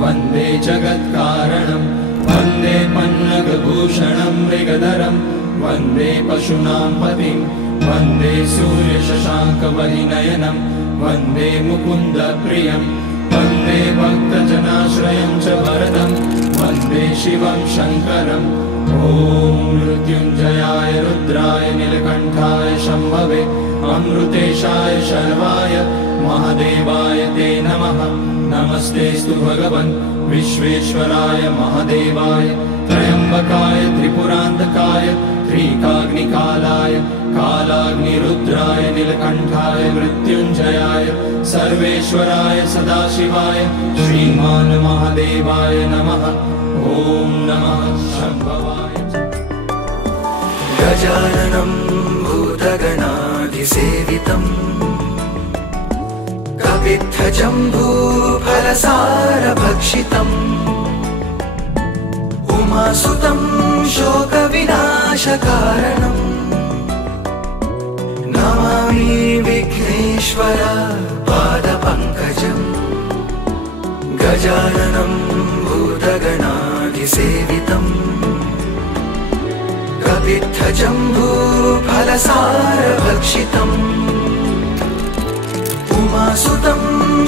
वन्दे जगत्कारणं वन्दे पन्नगभूषणं मृगधरं वन्दे पशूनां पतिं वन्दे सूर्यशशाङ्कवहिनयनं वन्दे मुकुन्दप्रियं वन्दे भक्तजनाश्रयं च वरदं वन्दे शिवं शङ्करम् ॐ मृत्युञ्जयाय रुद्राय नीलकण्ठाय शम्भवे अमृतेशाय शर्वाय महादेवाय ते नमः। नमस्तेऽस्तु भगवन् विश्वेश्वराय महादेवाय त्र्यम्बकाय त्रिपुरान्तकाय त्रिकाग्निकालाय कालाग्निरुद्राय नीलकण्ठाय मृत्युञ्जयाय सर्वेश्वराय सदाशिवाय श्रीमान् महादेवाय नमः। ॐ नमः शम्भवाय। गजाननं भूतगणाधिसेवितं कपित्थजम्बूफलसारभक्षितम् उमासुतं शोकविनाशकारणम् नमामि विघ्नेश्वर पादपङ्कजम्। गजाननं भूतगणाधिसेवितं कपित्थजम्बूफलसारभक्षितम् उमासुतं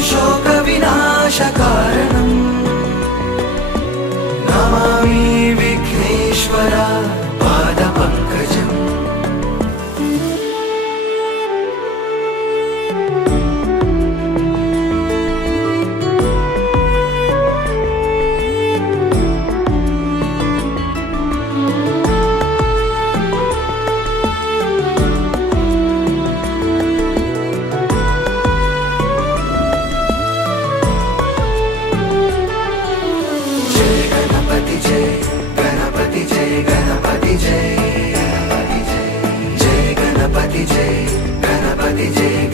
शोकविनाशकारणम् नमामि विघ्नेश्वर पादपङ्कजम्। जय गणपति जय